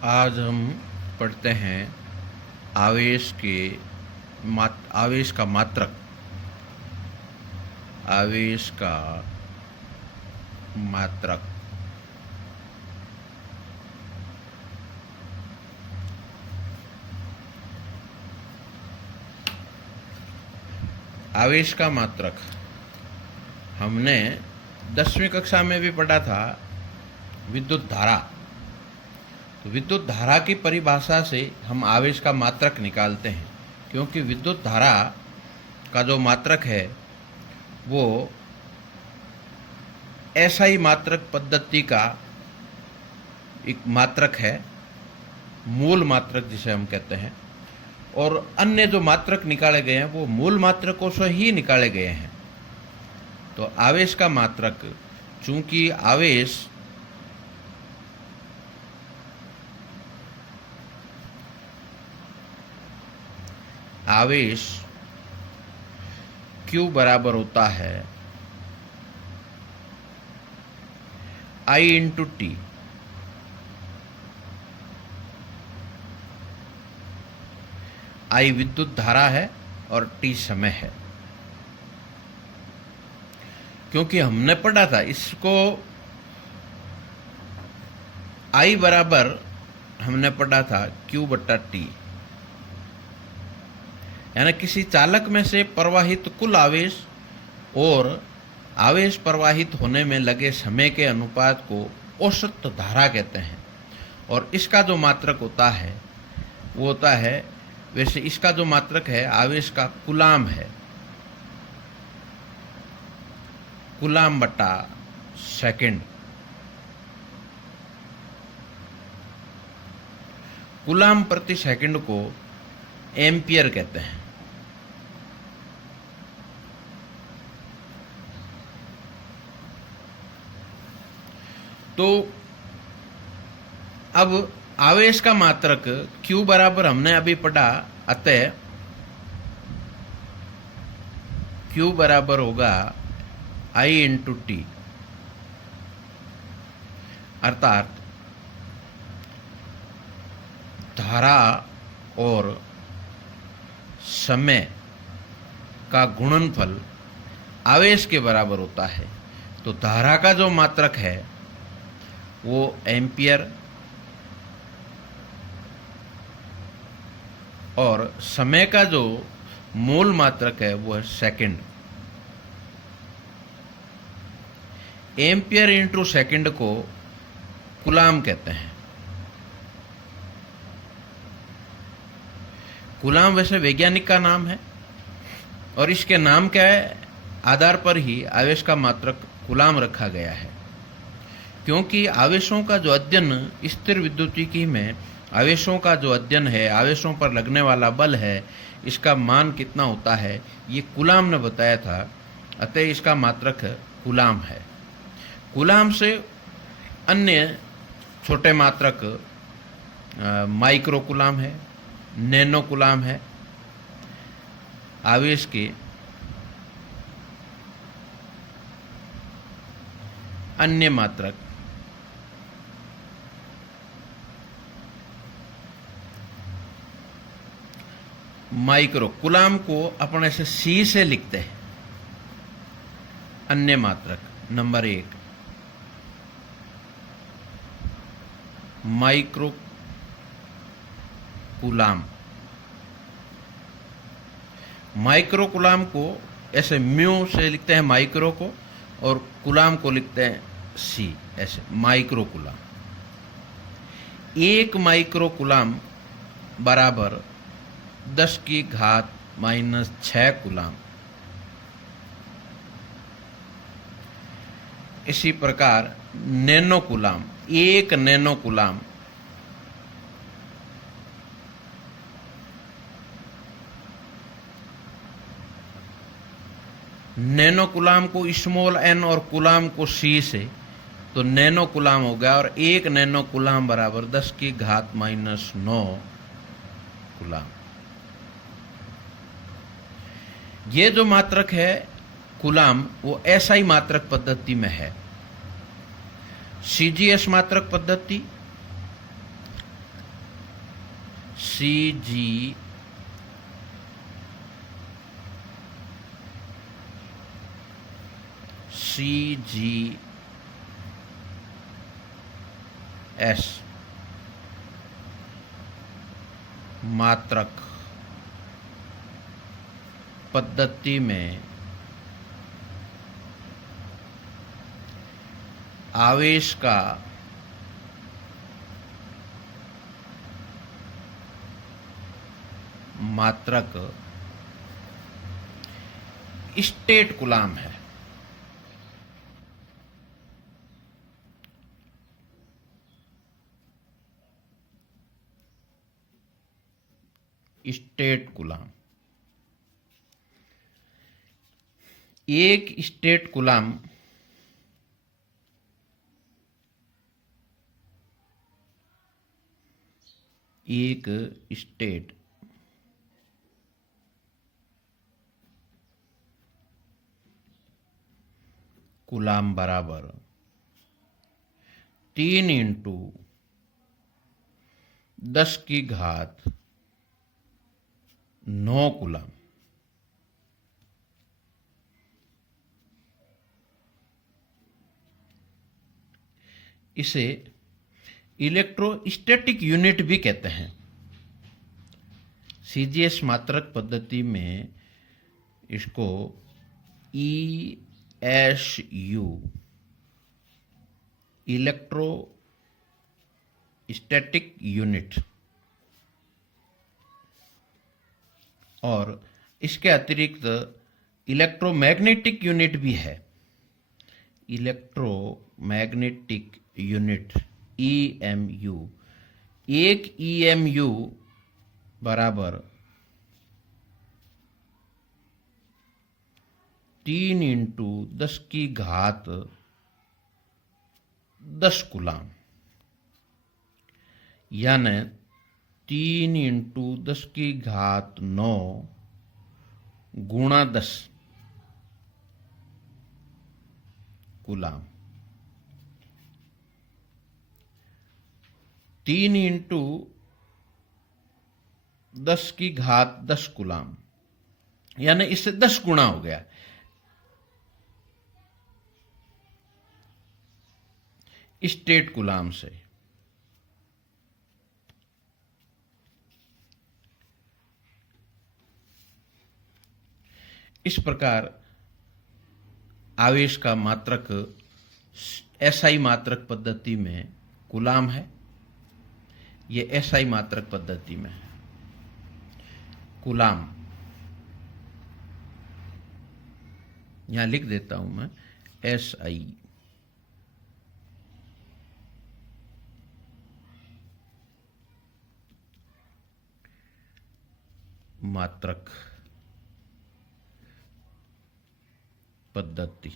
आज हम पढ़ते हैं आवेश का मात्रक। आवेश का मात्रक। आवेश का मात्रक हमने 10वीं कक्षा में भी पढ़ा था। विद्युत धारा, तो विद्युत धारा की परिभाषा से हम आवेश का मात्रक निकालते हैं, क्योंकि विद्युत धारा का जो मात्रक है वो एसआई मात्रक पद्धति का एक मात्रक है, मूल मात्रक जिसे हम कहते हैं। और अन्य जो मात्रक निकाले गए हैं वो मूल मात्रकों से ही निकाले गए हैं। तो आवेश का मात्रक, चूंकि आवेश Q बराबर होता है I इंटू टी। I विद्युत धारा है और T समय है। क्योंकि हमने पढ़ा था इसको I बराबर हमने पढ़ा था Q बट्टा T, यानी किसी चालक में से प्रवाहित कुल आवेश और आवेश प्रवाहित होने में लगे समय के अनुपात को औसत धारा कहते हैं। और इसका जो मात्रक होता है वो होता है, वैसे इसका जो मात्रक है आवेश का कूलाम है, कूलाम बटा सेकंड। कूलाम प्रति सेकंड को एम्पियर कहते हैं। तो अब आवेश का मात्रक Q बराबर हमने अभी पढ़ा, अतः Q बराबर होगा I इंटू टी, अर्थात धारा और समय का गुणनफल आवेश के बराबर होता है। तो धारा का जो मात्रक है वो एम्पियर और समय का जो मूल मात्रक है वो है सेकंड। एम्पियर इंटू सेकंड को कूलाम कहते हैं। कूलाम वैसे वैज्ञानिक का नाम है और इसके नाम के आधार पर ही आवेश का मात्रक कूलाम रखा गया है। क्योंकि आवेशों का जो अध्ययन स्थिर विद्युतिकी में आवेशों का जो अध्ययन है, आवेशों पर लगने वाला बल है, इसका मान कितना होता है ये कूलाम ने बताया था, अतः इसका मात्रक कूलाम है। कूलाम से अन्य छोटे मात्रक माइक्रो कूलाम है, नैनो कूलाम है। आवेश के अन्य मात्रक माइक्रो कूलाम को अपने से C से लिखते हैं। अन्य मात्रक number 1 micro coulomb. Micro coulomb को ऐसे म्यू से लिखते हैं माइक्रो को, और कूलाम को लिखते हैं C, ऐसे माइक्रो कूलाम। 1 माइक्रो कूलाम बराबर 10 की घात -6 कूलाम। इसी प्रकार nano coulomb, 1 nano coulomb nano coulomb को स्मॉल n और कूलाम को C से, तो नैनो कूलाम हो गया। और 1 नैनो कूलाम बराबर 10 की घात -9 कूलाम। ये जो मात्रक है कूलाम वो एसआई मात्रक पद्धति में है। सीजीएस मात्रक पद्धति CG CGS मात्रक पद्धति में आवेश का मात्रक स्टेट कूलाम है। स्टेट कूलाम, एक स्टेट कूलाम एक स्टेट कूलाम बराबर 3 इंटू 10 की घात 9 कूलाम। इसे इलेक्ट्रोस्टैटिक यूनिट भी कहते हैं। सीजीएस मात्रक पद्धति में इसको ESU इलेक्ट्रोस्टैटिक यूनिट, और इसके अतिरिक्त इलेक्ट्रोमैग्नेटिक यूनिट भी है। इलेक्ट्रोमैग्नेटिक यूनिट EMU, एक EMU बराबर 3 इंटू 10 की घात 10 कूलाम, यानी 3 इंटू 10 की घात 9 गुणा 10 कूलाम। 3 इंटू 10 की घात 10 कूलाम, यानी इससे 10 गुणा हो गया। स्टेट कूलाम से इस प्रकार आवेश का मात्रक SI मात्रक पद्धति में कूलाम है। ये SI मात्रक पद्धति में है कूलाम। यहां लिख देता हूं मैं SI मात्रक पद्धति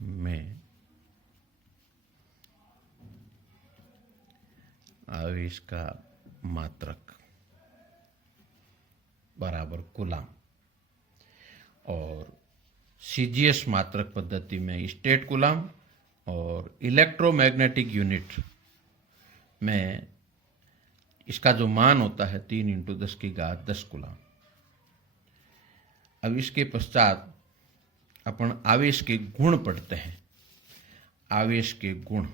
में आवेश का मात्रक बराबर कूलाम, और CGS मात्रक पद्धति में स्टेट कूलाम, और इलेक्ट्रोमैग्नेटिक यूनिट में इसका जो मान होता है 3 इंटू 10 की घात 10 कूलाम। अब इसके पश्चात अपन आवेश के गुण पढ़ते हैं। आवेश के गुण,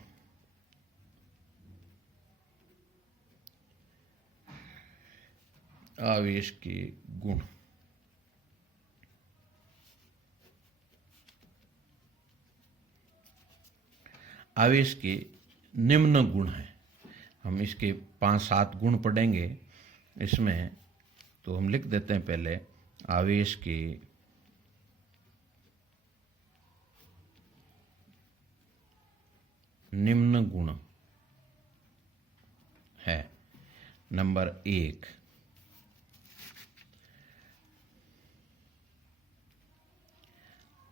आवेश के गुण। आवेश के निम्न गुण हैं। हम इसके 5-7 गुण पढ़ेंगे इसमें, तो हम लिख देते हैं पहले आवेश के निम्न गुण है। नंबर 1,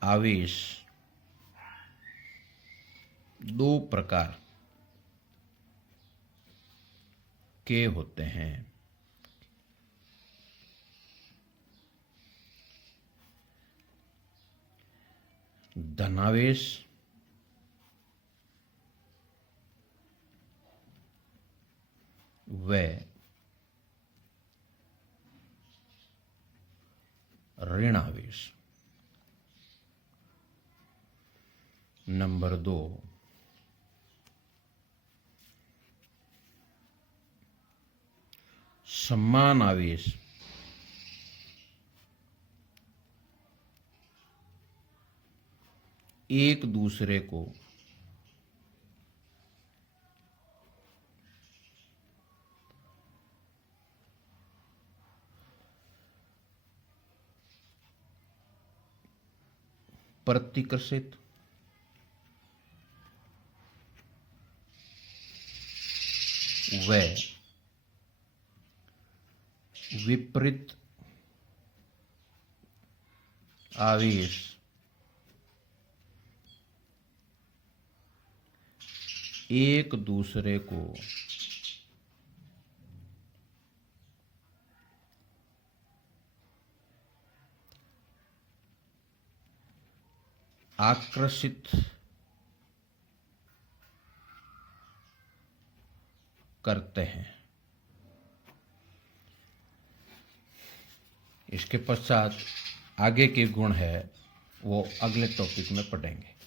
आवेश 2 प्रकार के होते हैं। धनावेश व ऋण आवेश। नंबर 2, सम्मान आवेश। एक दूसरे को प्रतिकर्षित व विपरीत आवेश एक दूसरे को आकर्षित करते हैं। इसके पश्चात आगे के गुण है वो अगले टॉपिक में पढ़ेंगे।